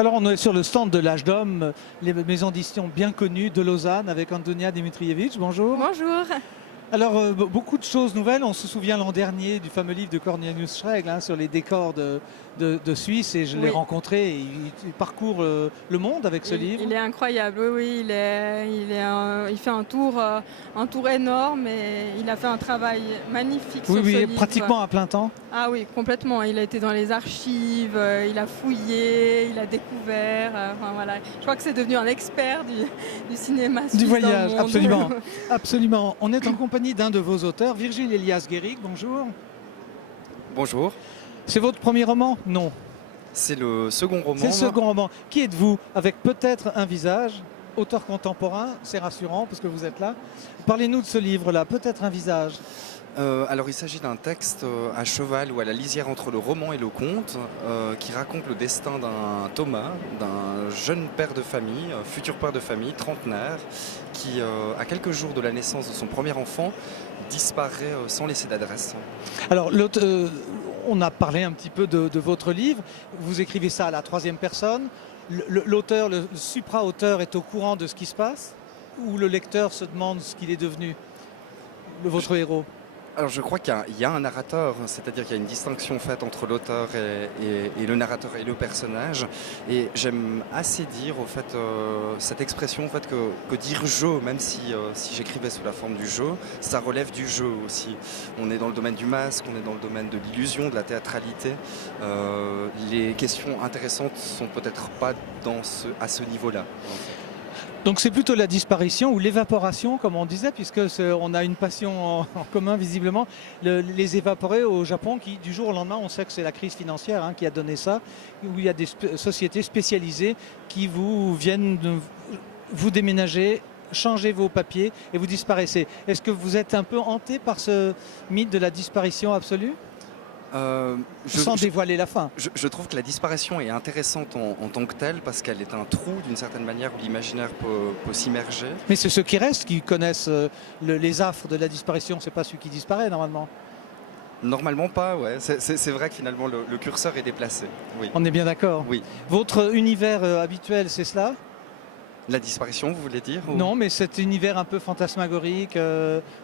Alors on est sur le stand de l'Âge d'Homme, les maisons d'édition bien connues de Lausanne avec Antonia Dimitrievich. Bonjour. Bonjour. Alors beaucoup de choses nouvelles. On se souvient l'an dernier du fameux livre de Cornelius Schregel sur les décors de Suisse et je l'ai rencontré. Il parcourt le monde avec ce livre. Il est incroyable, oui, il fait un tour énorme et il a fait un travail magnifique sur ce livre. Pratiquement à plein temps. Ah oui, complètement. Il a été dans les archives, il a fouillé, il a découvert. Enfin, voilà. Je crois que c'est devenu un expert du cinéma suisse. Du voyage, dans le monde. absolument. Absolument. On est en compagnie d'un de vos auteurs, Virgile Elias-Guéricq. Bonjour. Bonjour. C'est votre premier roman? Non. C'est le second roman. C'est le second roman. Qui êtes-vous? Avec peut-être un visage, auteur contemporain, c'est rassurant parce que vous êtes là. Parlez-nous de ce livre-là, peut-être un visage. Alors il s'agit d'un texte à cheval ou à la lisière entre le roman et le conte qui raconte le destin d'un Thomas, d'un jeune père de famille, futur père de famille, trentenaire, qui à quelques jours de la naissance de son premier enfant disparaît sans laisser d'adresse. Alors on a parlé un petit peu de votre livre, vous écrivez ça à la troisième personne, l'auteur, le supra-auteur est au courant de ce qui se passe ou le lecteur se demande ce qu'il est devenu, votre héros? Alors je crois qu'il y a un narrateur, c'est-à-dire qu'il y a une distinction faite entre l'auteur et le narrateur et le personnage. Et j'aime assez dire au fait cette expression au fait que dire jeu, même si j'écrivais sous la forme du jeu, ça relève du jeu aussi. On est dans le domaine du masque, on est dans le domaine de l'illusion, de la théâtralité. Les questions intéressantes sont peut-être pas à ce niveau-là. Donc c'est plutôt la disparition ou l'évaporation, comme on disait, puisque on a une passion en commun visiblement, les évaporés au Japon, qui du jour au lendemain, on sait que c'est la crise financière qui a donné ça, où il y a des sociétés spécialisées qui vous viennent vous déménager, changer vos papiers et vous disparaissez. Est-ce que vous êtes un peu hanté par ce mythe de la disparition absolue ? Sans dévoiler la fin. Je trouve que la disparition est intéressante en tant que telle parce qu'elle est un trou d'une certaine manière où l'imaginaire peut s'immerger. Mais c'est ceux qui restent qui connaissent les affres de la disparition, c'est pas celui qui disparaît normalement. Normalement pas, ouais. C'est vrai que finalement le curseur est déplacé. Oui. On est bien d'accord. Oui. Votre univers habituel, c'est cela ? La disparition, vous voulez dire ou... Non, mais cet univers un peu fantasmagorique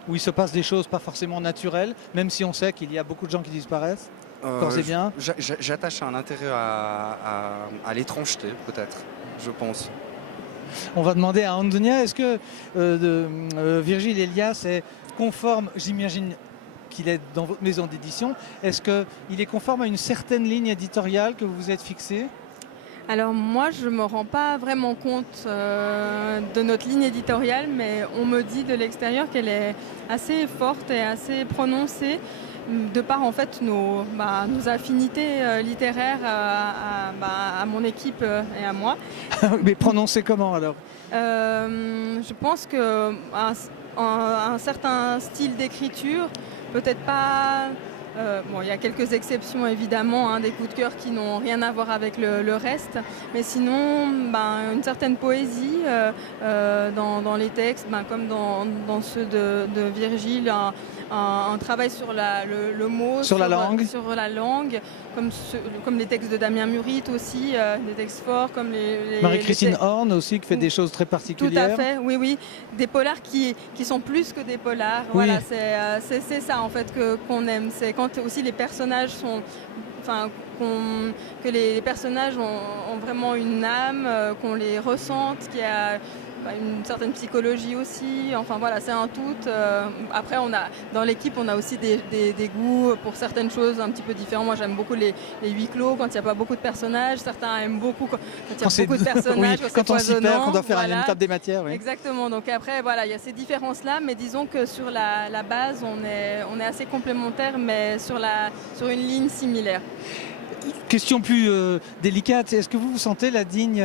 où il se passe des choses pas forcément naturelles, même si on sait qu'il y a beaucoup de gens qui disparaissent. Corps et bien. J'attache un intérêt à l'étrangeté, peut-être, je pense. On va demander à Antonia, est-ce que Virgile Elias est conforme, j'imagine qu'il est dans votre maison d'édition, est-ce qu'il est conforme à une certaine ligne éditoriale que vous vous êtes fixée ? Alors moi, je ne me rends pas vraiment compte de notre ligne éditoriale, mais on me dit de l'extérieur qu'elle est assez forte et assez prononcée, de par en fait nos affinités littéraires à mon équipe et à moi. Mais prononcée comment alors ? Je pense qu'un certain style d'écriture, peut-être pas... il y a quelques exceptions évidemment, des coups de cœur qui n'ont rien à voir avec le reste, mais sinon une certaine poésie dans les textes, comme dans ceux de Virgile, un travail sur le mot, sur la langue, comme les textes de Damien Murit aussi, des textes forts comme les Marie-Christine Horn aussi qui fait des choses très particulières. Tout à fait, oui, des polars qui sont plus que des polars. Oui. Voilà, c'est ça en fait qu'on aime, c'est quand aussi les personnages sont, que les personnages ont vraiment une âme, qu'on les ressente, qu'il y a une certaine psychologie aussi, enfin voilà, c'est un tout. Après, dans l'équipe, on a aussi des goûts pour certaines choses un petit peu différents. Moi, j'aime beaucoup les huis clos quand il n'y a pas beaucoup de personnages. Certains aiment beaucoup quand il y a beaucoup de personnages. Oui, quand on s'y perd, qu'on doit faire une table des matières. Oui. Exactement. Donc après, voilà, il y a ces différences-là, mais disons que sur la base, on est assez complémentaires, mais sur une ligne similaire. Question plus délicate, est-ce que vous sentez la digne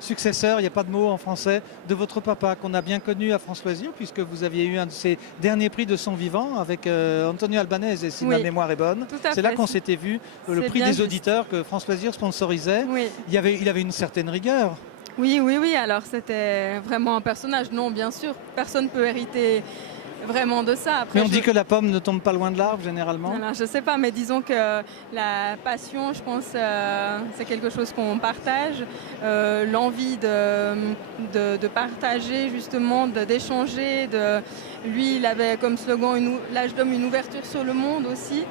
successeur, il n'y a pas de mot en français, de votre papa qu'on a bien connu à France Loisirs, puisque vous aviez eu un de ses derniers prix de son vivant avec Antonio Albanese, et si ma mémoire est bonne. C'est là qu'on s'était vu, le prix des auditeurs que France Loisirs sponsorisait. Oui. Il avait une certaine rigueur. Oui, alors c'était vraiment un personnage. Non, bien sûr, personne ne peut hériter vraiment de ça. Après, Mais on dit que la pomme ne tombe pas loin de l'arbre généralement. alors, je sais pas, mais disons que la passion, je pense, c'est quelque chose qu'on partage. L'envie de partager, justement, d'échanger. Lui, il avait comme slogan l'âge d'homme, une ouverture sur le monde aussi.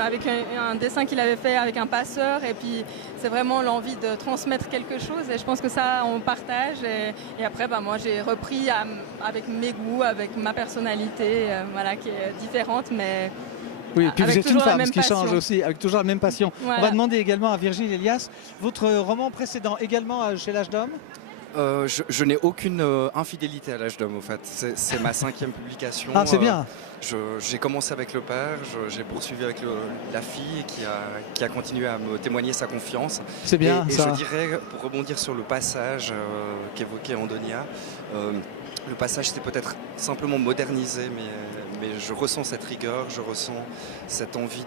Avec un dessin qu'il avait fait avec un passeur, et puis c'est vraiment l'envie de transmettre quelque chose, et je pense que ça on partage, et après moi j'ai repris avec mes goûts, avec ma personnalité, voilà, qui est différente, mais Oui, et puis vous avec êtes une toujours la femme, même ce qui change passion. aussi, avec toujours la même passion. Voilà. On va demander également à Virgile Elias, votre roman précédent également chez l'âge d'homme. Je n'ai aucune infidélité à l'âge d'homme, au fait. C'est ma 5e publication. Ah, c'est bien. J'ai commencé avec le père, j'ai poursuivi avec la fille qui a continué à me témoigner sa confiance. C'est bien, et ça. je dirais, pour rebondir sur le passage qu'évoquait Andonia, le passage c'est peut-être simplement modernisé, mais je ressens cette rigueur, je ressens cette envie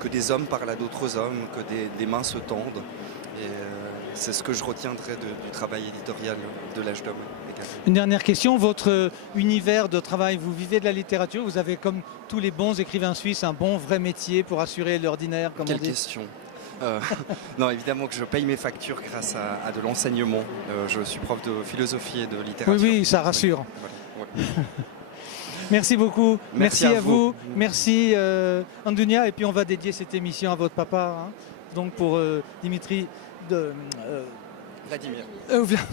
que des hommes parlent à d'autres hommes, que des mains se tendent. Et c'est ce que je retiendrai du travail éditorial de l'âge d'homme également. Une dernière question, votre univers de travail, vous vivez de la littérature, vous avez comme tous les bons écrivains suisses un bon vrai métier pour assurer l'ordinaire, comme Quelle on dit. question. Non, évidemment que je paye mes factures grâce à de l'enseignement. Je suis prof de philosophie et de littérature. Oui, ça rassure. Voilà. Merci beaucoup. Merci à vous. Merci Andunia. Et puis on va dédier cette émission à votre papa, hein. Donc pour Dimitri Vladimir.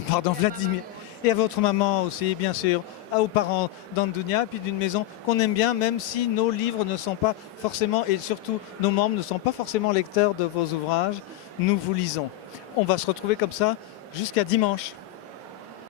Pardon, Vladimir. Et à votre maman aussi, bien sûr, aux parents d'Andunia, puis d'une maison qu'on aime bien, même si nos livres ne sont pas forcément, et surtout nos membres ne sont pas forcément lecteurs de vos ouvrages, nous vous lisons. On va se retrouver comme ça jusqu'à dimanche.